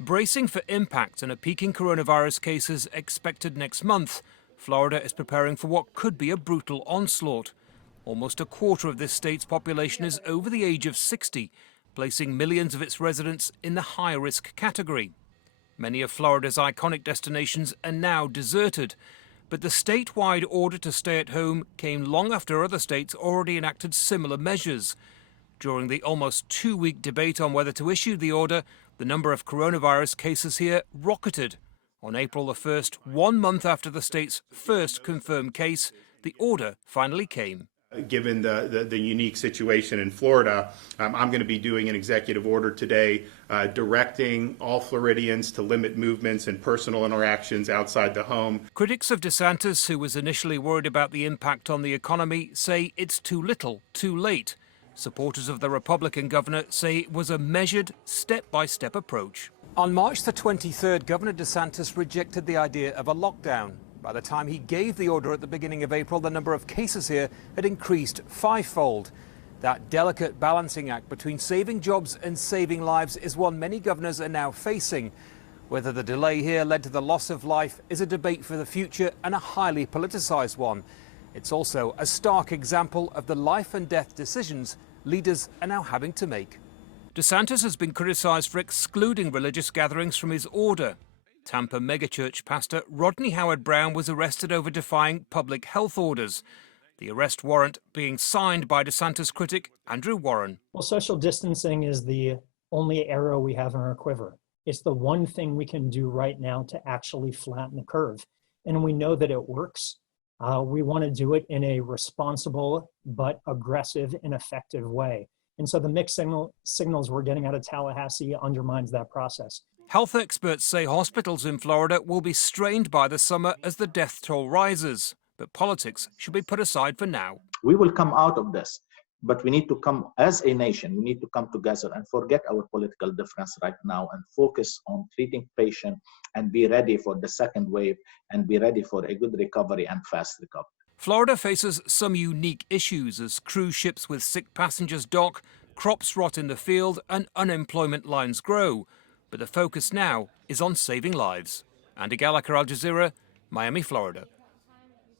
Bracing for impact and a peak in coronavirus cases expected next month, Florida is preparing for what could be a brutal onslaught. Almost a quarter of this state's population is over the age of 60, placing millions of its residents in the high-risk category. Many of Florida's iconic destinations are now deserted, but the statewide order to stay at home came long after other states already enacted similar measures. During the almost two-week debate on whether to issue the order, the number of coronavirus cases here rocketed. On April the 1st, 1 month after the state's first confirmed case, the order finally came. Given the unique situation in Florida, I'm going to be doing an executive order today directing all Floridians to limit movements and personal interactions outside the home. Critics of DeSantis, who was initially worried about the impact on the economy, say it's too little, too late. Supporters of the Republican governor say it was a measured, step-by-step approach. On March the 23rd, Governor DeSantis rejected the idea of a lockdown. By the time he gave the order at the beginning of April, the number of cases here had increased fivefold. That delicate balancing act between saving jobs and saving lives is one many governors are now facing. Whether the delay here led to the loss of life is a debate for the future and a highly politicized one. It's also a stark example of the life and death decisions leaders are now having to make. DeSantis has been criticized for excluding religious gatherings from his order. Tampa megachurch pastor Rodney Howard-Browne was arrested over defying public health orders. The arrest warrant being signed by DeSantis critic Andrew Warren. Well, social distancing is the only arrow we have in our quiver. It's the one thing we can do right now to actually flatten the curve. And we know that it works. We want to do it in a responsible but aggressive and effective way. And so the mixed signals we're getting out of Tallahassee undermines that process. Health experts say hospitals in Florida will be strained by the summer as the death toll rises. But politics should be put aside for now. We will come out of this, but we need to come as a nation. We need to come together and forget our political difference right now and focus on treating patients and be ready for the second wave and be ready for a good recovery and fast recovery. Florida faces some unique issues as cruise ships with sick passengers dock, crops rot in the field and unemployment lines grow. But the focus now is on saving lives. Andy Gallagher, Al Jazeera, Miami, Florida.